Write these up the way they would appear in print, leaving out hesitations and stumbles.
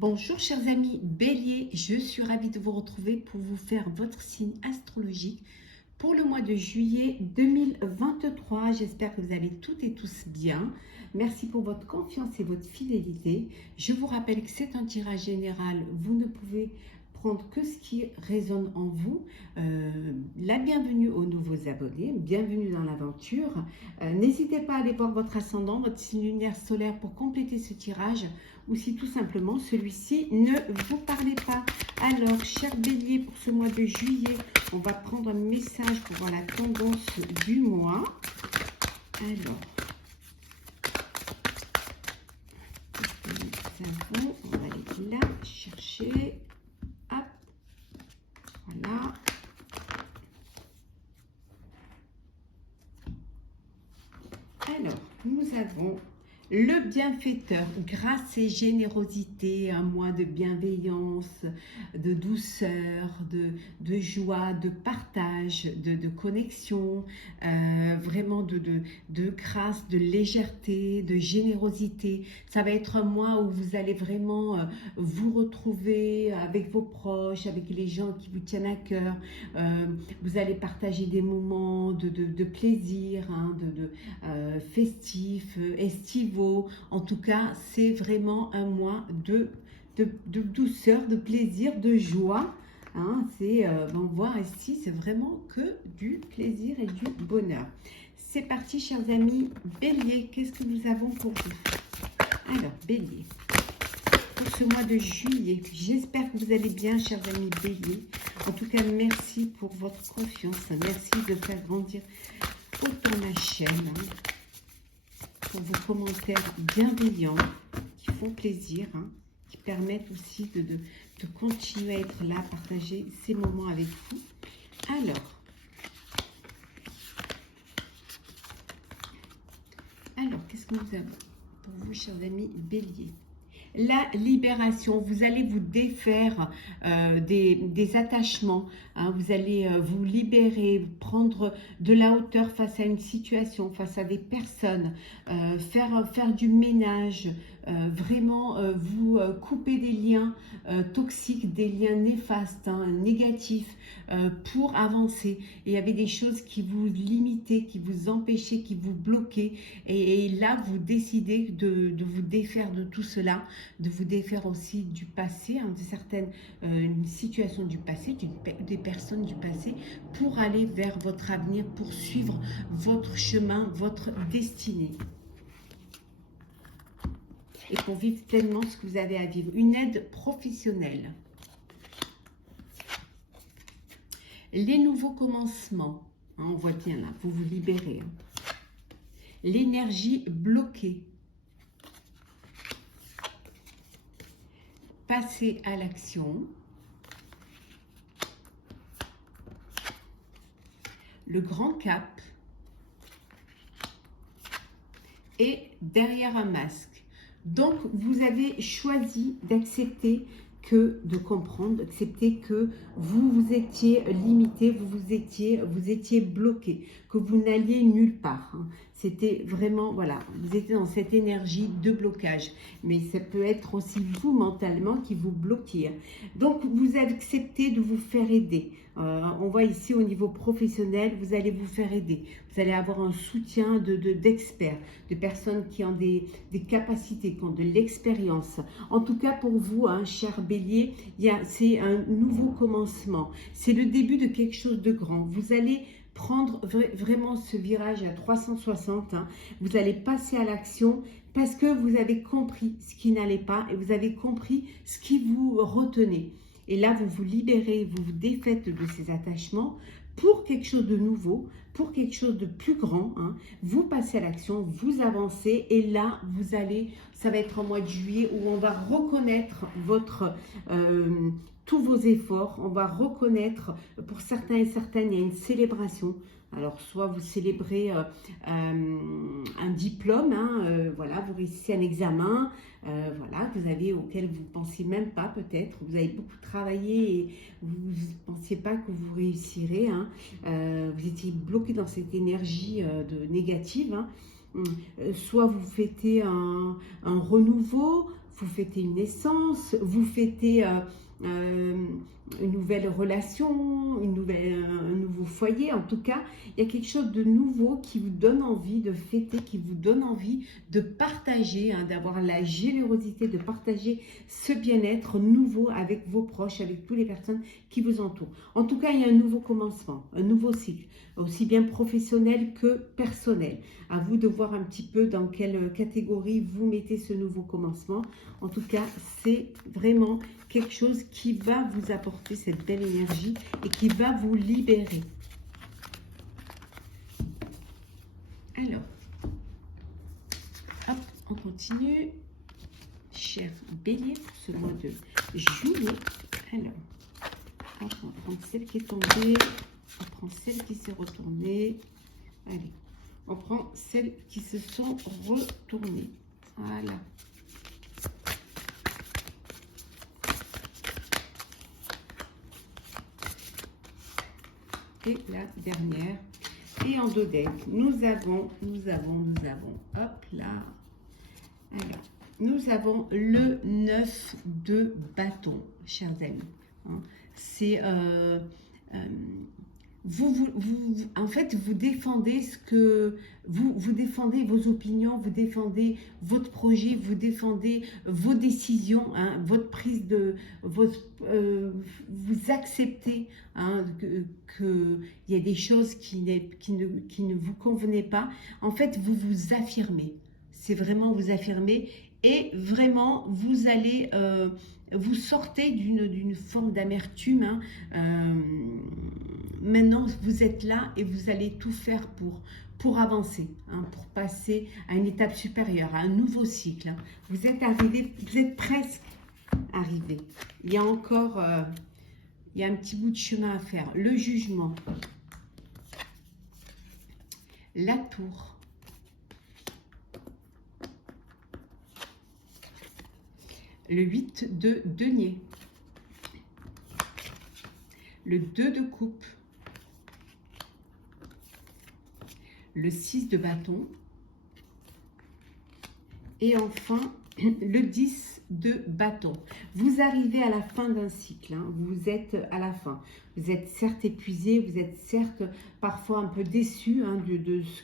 Bonjour chers amis Bélier, je suis ravie de vous retrouver pour vous faire votre signe astrologique pour le mois de juillet 2023. J'espère que vous allez toutes et tous bien. Merci pour votre confiance et votre fidélité. Je vous rappelle que c'est un tirage général, vous ne pouvez prendre que ce qui résonne en vous. La bienvenue aux nouveaux abonnés, bienvenue dans l'aventure. N'hésitez pas à aller voir votre ascendant, votre signe lunaire solaire pour compléter ce tirage, ou si tout simplement celui-ci ne vous parlait pas. Alors, cher Bélier, pour ce mois de juillet, on va prendre un message pour voir la tendance du mois. Alors, on va aller là, chercher. Hop, voilà. Alors, nous avons le bienfaiteur, grâce et générosité, un mois de bienveillance, de douceur, de joie, de partage, de connexion, vraiment de grâce, de légèreté, de générosité. Ça va être un mois où vous allez vraiment vous retrouver avec vos proches, avec les gens qui vous tiennent à cœur. Vous allez partager des moments de plaisir, hein, festifs, estivaux. En tout cas, c'est vraiment un mois de douceur, de plaisir, de joie. Hein, on voit ici, c'est vraiment que du plaisir et du bonheur. C'est parti, chers amis Bélier. Qu'est-ce que nous avons pour vous? Alors, Bélier, pour ce mois de juillet, j'espère que vous allez bien, chers amis Bélier. En tout cas, merci pour votre confiance. Merci de faire grandir autant la chaîne. Pour vos commentaires bienveillants qui font plaisir, hein, qui permettent aussi de continuer à être là, partager ces moments avec vous. Alors, qu'est-ce que nous avons pour vous, chers amis Bélier? La libération, vous allez vous défaire des attachements, hein, vous allez vous libérer, prendre de la hauteur face à une situation, face à des personnes, faire du ménage, vraiment vous couper des liens toxiques, des liens néfastes, hein, négatifs, pour avancer. Et il y avait des choses qui vous limitaient, qui vous empêchaient, qui vous bloquaient, et là vous décidez de vous défaire de tout cela, de vous défaire aussi du passé, hein, de certaines situations du passé, des personnes du passé, pour aller vers votre avenir, pour suivre votre chemin, votre destinée. Et pour vivre pleinement ce que vous avez à vivre. Une aide professionnelle. Les nouveaux commencements, hein, on voit bien là, vous vous libérez. Hein. L'énergie bloquée. Passer à l'action. Le grand cap. Et derrière un masque. Donc, vous avez choisi d'accepter de comprendre, d'accepter que vous étiez limité, vous étiez bloqué, que vous n'alliez nulle part. Hein. C'était vraiment, voilà, vous étiez dans cette énergie de blocage. Mais ça peut être aussi vous, mentalement, qui vous bloquiez. Donc, vous acceptez de vous faire aider. On voit ici au niveau professionnel, vous allez vous faire aider. Vous allez avoir un soutien d'experts, de personnes qui ont des capacités, qui ont de l'expérience. En tout cas, pour vous, hein, cher Bélier, c'est un nouveau commencement. C'est le début de quelque chose de grand. Vous allez prendre vraiment ce virage à 360. Hein. Vous allez passer à l'action parce que vous avez compris ce qui n'allait pas et vous avez compris ce qui vous retenait. Et là, vous vous libérez, vous vous défaites de ces attachements pour quelque chose de nouveau, pour quelque chose de plus grand. Hein. Vous passez à l'action, vous avancez et là, vous allez, ça va être en mois de juillet où on va reconnaître tous vos efforts. On va reconnaître, pour certains et certaines, il y a une célébration. Alors, soit vous célébrez un diplôme, hein, voilà, vous réussissez un examen, voilà, auquel vous ne pensiez même pas peut-être. Vous avez beaucoup travaillé et vous ne pensiez pas que vous réussirez. Hein, vous étiez bloqué dans cette énergie négative. Hein. Soit vous fêtez un renouveau, vous fêtez une naissance, vous fêtez une nouvelle relation, un nouveau foyer. En tout cas, il y a quelque chose de nouveau qui vous donne envie de fêter, qui vous donne envie de partager, hein, d'avoir la générosité de partager ce bien-être nouveau avec vos proches, avec toutes les personnes qui vous entourent. En tout cas, il y a un nouveau commencement, un nouveau cycle, aussi bien professionnel que personnel. À vous de voir un petit peu dans quelle catégorie vous mettez ce nouveau commencement. En tout cas, c'est vraiment quelque chose qui va vous apporter cette belle énergie et qui va vous libérer. Alors, hop, on continue. Cher Bélier, pour ce mois de juillet. Alors, hop, on va prendre celle qui est tombée. On prend celle qui s'est retournée. Allez, on prend celles qui se sont retournées. Voilà. Et la dernière. Et en deux decks, nous avons, hop là. Alors, nous avons le 9 de bâton, chers amis. Hein. C'est en fait, vous défendez ce que vous défendez vos opinions, vous défendez votre projet, vous défendez vos décisions, hein, votre prise de vous acceptez, hein, que il y a des choses qui ne vous convenaient pas. En fait, vous vous affirmez. C'est vraiment vous affirmer et vraiment vous allez vous sortez d'une forme d'amertume. Hein. Maintenant, vous êtes là et vous allez tout faire pour avancer, hein, pour passer à une étape supérieure, à un nouveau cycle. Hein. Vous êtes arrivé, vous êtes presque arrivé. Il y a encore, il y a un petit bout de chemin à faire. Le jugement, la tour, le 8 de denier, le 2 de coupe, le 6 de bâton et enfin le 10 de bâton. Vous arrivez à la fin d'un cycle, hein. Vous êtes à la fin. Vous êtes certes épuisé, vous êtes certes parfois un peu déçu, hein, de ce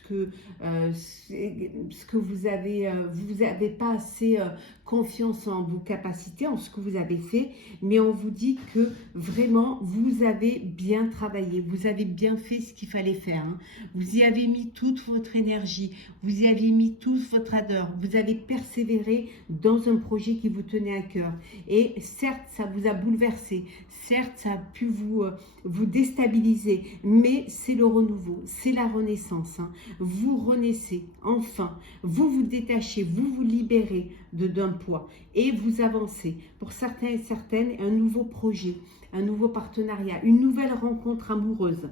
que vous avez pas assez confiance en vos capacités, en ce que vous avez fait, mais on vous dit que vraiment vous avez bien travaillé, vous avez bien fait ce qu'il fallait faire. Hein. Vous y avez mis toute votre énergie, vous y avez mis toute votre ardeur, vous avez persévéré dans un projet qui vous tenait à cœur. Et certes, ça vous a bouleversé, certes, ça a pu vous déstabiliser, mais c'est le renouveau, c'est la renaissance. Hein. Vous renaissez, enfin, vous vous détachez, vous vous libérez d'un poids et vous avancez. Pour certains et certaines, un nouveau projet, un nouveau partenariat, une nouvelle rencontre amoureuse.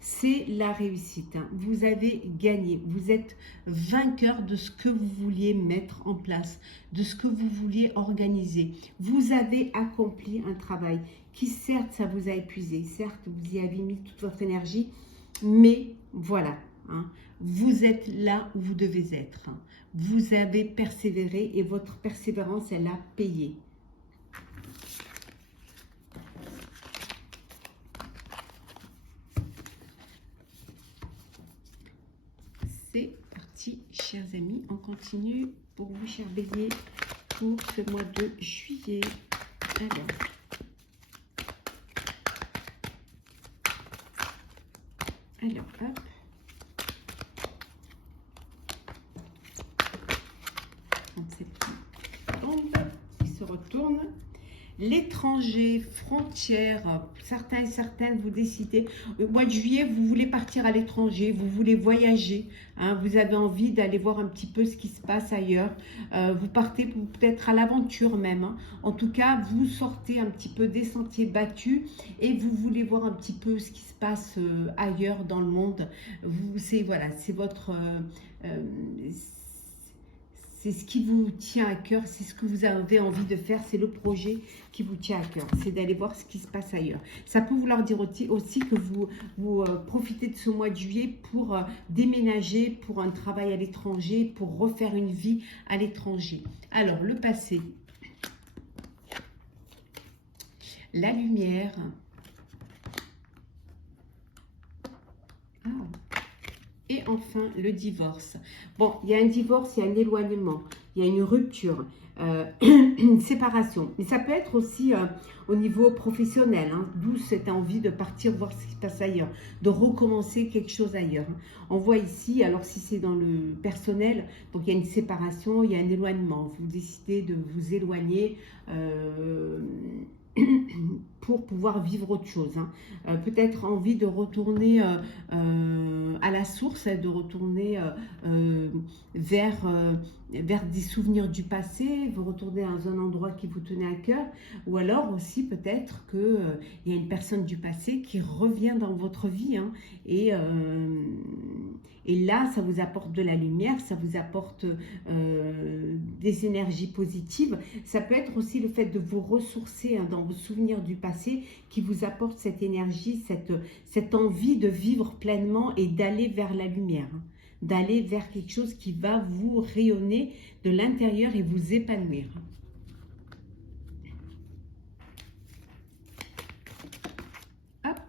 C'est la réussite. Hein. Vous avez gagné. Vous êtes vainqueur de ce que vous vouliez mettre en place, de ce que vous vouliez organiser. Vous avez accompli un travail qui, certes, ça vous a épuisé. Certes, vous y avez mis toute votre énergie, mais voilà. Hein, vous êtes là où vous devez être. Hein. Vous avez persévéré et votre persévérance, elle a payé. C'est parti, chers amis. On continue pour vous, chers béliers, pour ce mois de juillet. Alors, hop. Qui se retourne. L'étranger, frontière, certains et certaines, vous décidez, au mois de juillet, vous voulez partir à l'étranger, vous voulez voyager, hein, vous avez envie d'aller voir un petit peu ce qui se passe ailleurs, vous partez peut-être à l'aventure même, hein. En tout cas, vous sortez un petit peu des sentiers battus et vous voulez voir un petit peu ce qui se passe ailleurs dans le monde. C'est voilà, c'est votre... C'est ce qui vous tient à cœur, c'est ce que vous avez envie de faire, c'est le projet qui vous tient à cœur. C'est d'aller voir ce qui se passe ailleurs. Ça peut vouloir dire aussi que vous profitez de ce mois de juillet pour déménager, pour un travail à l'étranger, pour refaire une vie à l'étranger. Alors, le passé, la lumière. Ah. Et enfin, le divorce. Bon, il y a un divorce, il y a un éloignement, il y a une rupture, une séparation. Mais ça peut être aussi au niveau professionnel, hein, d'où cette envie de partir voir ce qui se passe ailleurs, de recommencer quelque chose ailleurs. Hein. On voit ici, alors si c'est dans le personnel, donc il y a une séparation, il y a un éloignement. Vous décidez de vous éloigner pour pouvoir vivre autre chose. Hein. Peut-être envie de retourner à la source, de retourner vers des souvenirs du passé, vous retournez dans un endroit qui vous tenait à cœur, ou alors aussi peut-être qu'il y a une personne du passé qui revient dans votre vie, hein, et là, ça vous apporte de la lumière, ça vous apporte des énergies positives. Ça peut être aussi le fait de vous ressourcer, hein, dans vos souvenirs du passé qui vous apporte cette énergie, cette envie de vivre pleinement et d'aller vers la lumière, hein, d'aller vers quelque chose qui va vous rayonner de l'intérieur et vous épanouir. Hop,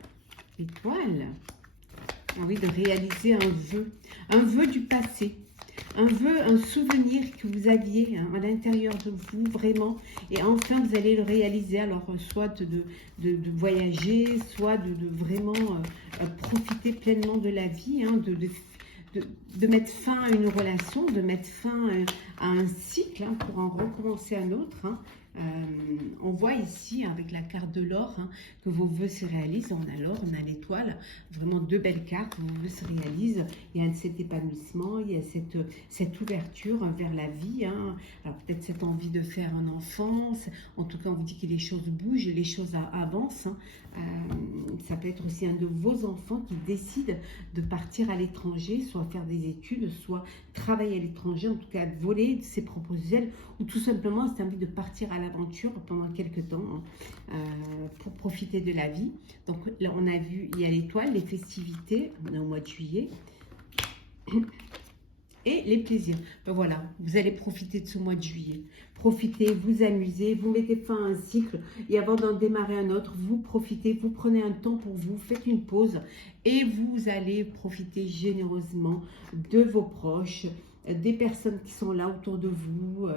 étoile. Envie de réaliser un vœu du passé, un vœu, un souvenir que vous aviez, hein, à l'intérieur de vous, vraiment, et enfin vous allez le réaliser, alors soit de voyager, soit de vraiment profiter pleinement de la vie, hein, de mettre fin à une relation, de mettre fin à un cycle, hein, pour en recommencer un autre, hein. On voit ici avec la carte de l'or, hein, que vos vœux se réalisent. On a l'or, on a l'étoile, vraiment deux belles cartes. Vos vœux se réalisent. Il y a cet épanouissement, il y a cette ouverture vers la vie, hein. Alors peut-être cette envie de faire un enfant. En tout cas, on vous dit que les choses bougent, les choses avancent, hein. Ça peut être aussi un de vos enfants qui décide de partir à l'étranger, soit faire des études, soit travailler à l'étranger, en tout cas voler de ses propres ailes, ou tout simplement c'est envie de partir à l'aventure pendant quelques temps, hein, pour profiter de la vie. Donc là on a vu, il y a l'étoile, les festivités, on est au mois de juillet, et les plaisirs. Ben voilà, vous allez profiter de ce mois de juillet. Profitez, vous amusez, vous mettez fin à un cycle et avant d'en démarrer un autre, vous profitez, vous prenez un temps pour vous, faites une pause et vous allez profiter généreusement de vos proches, des personnes qui sont là autour de vous,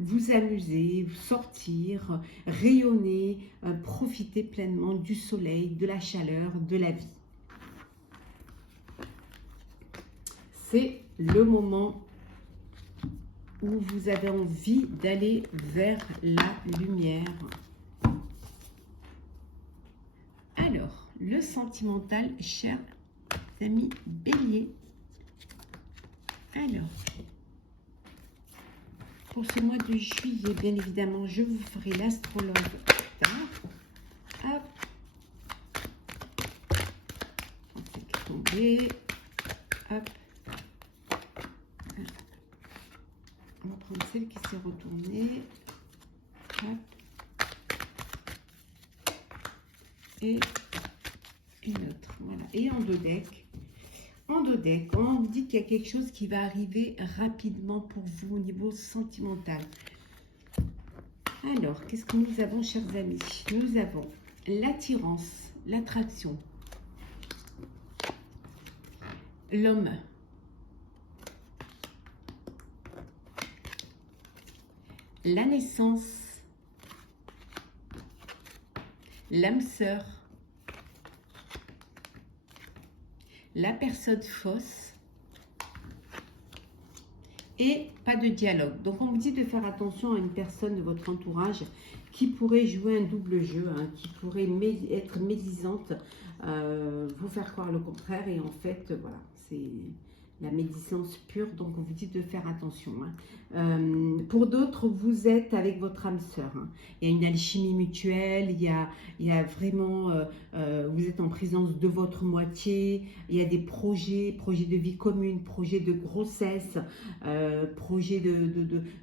vous amuser, sortir, rayonner, profiter pleinement du soleil, de la chaleur, de la vie. C'est le moment où vous avez envie d'aller vers la lumière. Alors, le sentimental, chers amis béliers. Alors, pour ce mois de juillet, bien évidemment, je vous ferai l'astrologue. Hop. On fait tomber. Hop. On va prendre celle qui s'est retournée. Hop. Et une autre. Voilà. Et en deux decks. En deux decks, on vous dit qu'il y a quelque chose qui va arriver rapidement pour vous au niveau sentimental. Alors, qu'est-ce que nous avons, chers amis? Nous avons l'attirance, l'attraction, l'homme, la naissance, l'âme sœur, la personne fausse et pas de dialogue. Donc on vous dit de faire attention à une personne de votre entourage qui pourrait jouer un double jeu, hein, qui pourrait être médisante, vous faire croire le contraire et en fait voilà, la médisance pure, donc on vous dit de faire attention. Pour d'autres, vous êtes avec votre âme sœur. Il y a une alchimie mutuelle, il y a vraiment, vous êtes en présence de votre moitié, il y a des projets de vie commune, projets de grossesse, projets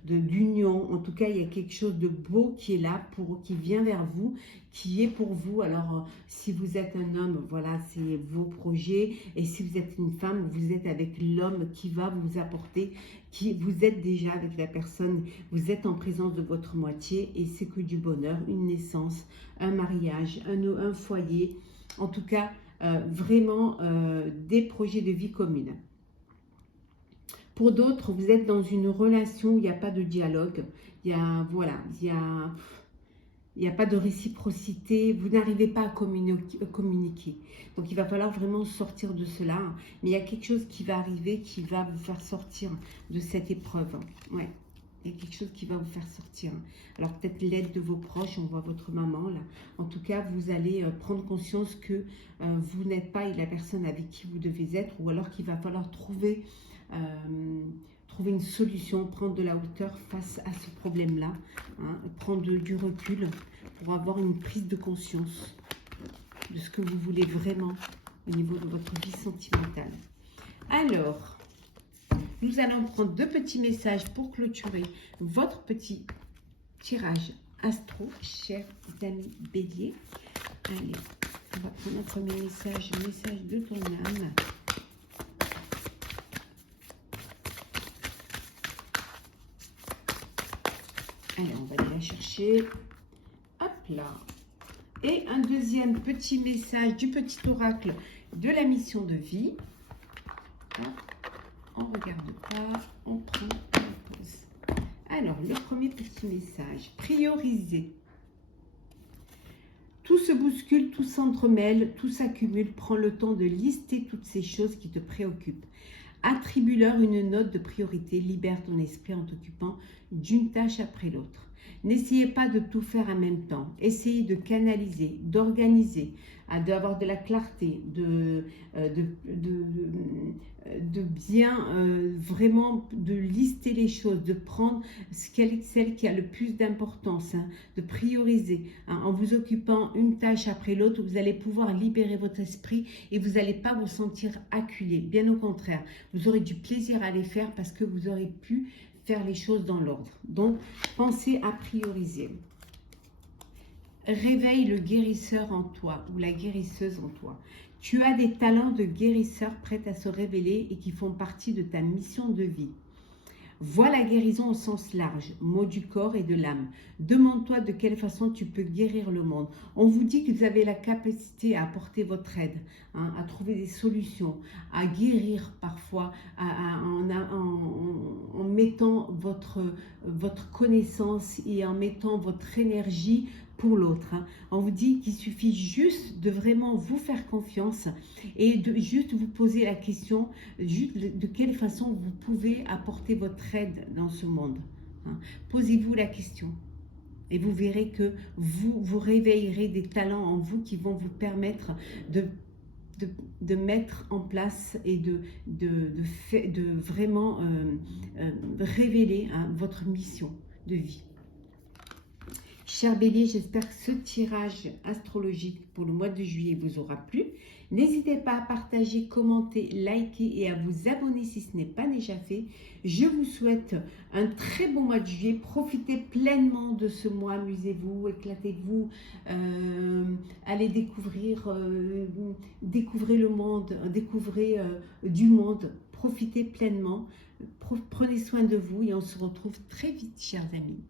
d'union. En tout cas, il y a quelque chose de beau qui est là, qui vient vers vous, qui est pour vous. Alors, si vous êtes un homme, voilà, c'est vos projets. Et si vous êtes une femme, vous êtes avec l'homme qui va vous apporter, vous êtes déjà avec la personne, vous êtes en présence de votre moitié et c'est que du bonheur, une naissance, un mariage, un foyer. En tout cas, vraiment des projets de vie commune. Pour d'autres, vous êtes dans une relation où il n'y a pas de dialogue. Voilà, il n'y a pas de réciprocité, vous n'arrivez pas à communiquer. Donc il va falloir vraiment sortir de cela. Mais il y a quelque chose qui va arriver, qui va vous faire sortir de cette épreuve. Ouais, il y a quelque chose qui va vous faire sortir. Alors peut-être l'aide de vos proches, on voit votre maman là. En tout cas, vous allez prendre conscience que vous n'êtes pas la personne avec qui vous devez être, ou alors qu'il va falloir trouver une solution, prendre de la hauteur face à ce problème-là, prendre du recul pour avoir une prise de conscience de ce que vous voulez vraiment au niveau de votre vie sentimentale. Alors, nous allons prendre 2 petits messages pour clôturer votre petit tirage astro, chers amis béliers. Allez, on va prendre un premier message, message de ton âme. Allez, on va aller la chercher. Hop là. Et un deuxième petit message du petit oracle de la mission de vie. Hop, on ne regarde pas, on prend une pause. Alors, le premier petit message. Prioriser. Tout se bouscule, tout s'entremêle, tout s'accumule. Prends le temps de lister toutes ces choses qui te préoccupent. Attribue-leur une note de priorité, libère ton esprit en t'occupant d'une tâche après l'autre. N'essayez pas de tout faire en même temps. Essayez de canaliser, d'organiser, d'avoir de la clarté, de bien vraiment de lister les choses, de prendre celle qui a le plus d'importance, de prioriser. En vous occupant une tâche après l'autre, vous allez pouvoir libérer votre esprit et vous n'allez pas vous sentir acculé. Bien au contraire, vous aurez du plaisir à les faire parce que vous aurez pu faire les choses dans l'ordre. Donc, pensez à prioriser. Réveille le guérisseur en toi ou la guérisseuse en toi. Tu as des talents de guérisseur prêts à se révéler et qui font partie de ta mission de vie. Vois la guérison au sens large, mot du corps et de l'âme. Demande-toi de quelle façon tu peux guérir le monde. On vous dit que vous avez la capacité à apporter votre aide, à trouver des solutions, à guérir parfois, en mettant votre connaissance et en mettant votre énergie pour l'autre. On vous dit qu'il suffit juste de vraiment vous faire confiance et de juste vous poser la question juste de quelle façon vous pouvez apporter votre aide dans ce monde. Posez-vous la question et vous verrez que vous réveillerez des talents en vous qui vont vous permettre de mettre en place et de vraiment révéler votre mission de vie. Chers béliers, j'espère que ce tirage astrologique pour le mois de juillet vous aura plu. N'hésitez pas à partager, commenter, liker et à vous abonner si ce n'est pas déjà fait. Je vous souhaite un très bon mois de juillet. Profitez pleinement de ce mois. Amusez-vous, éclatez-vous. Allez découvrir le monde, découvrez du monde. Profitez pleinement. Prenez soin de vous et on se retrouve très vite, chers amis.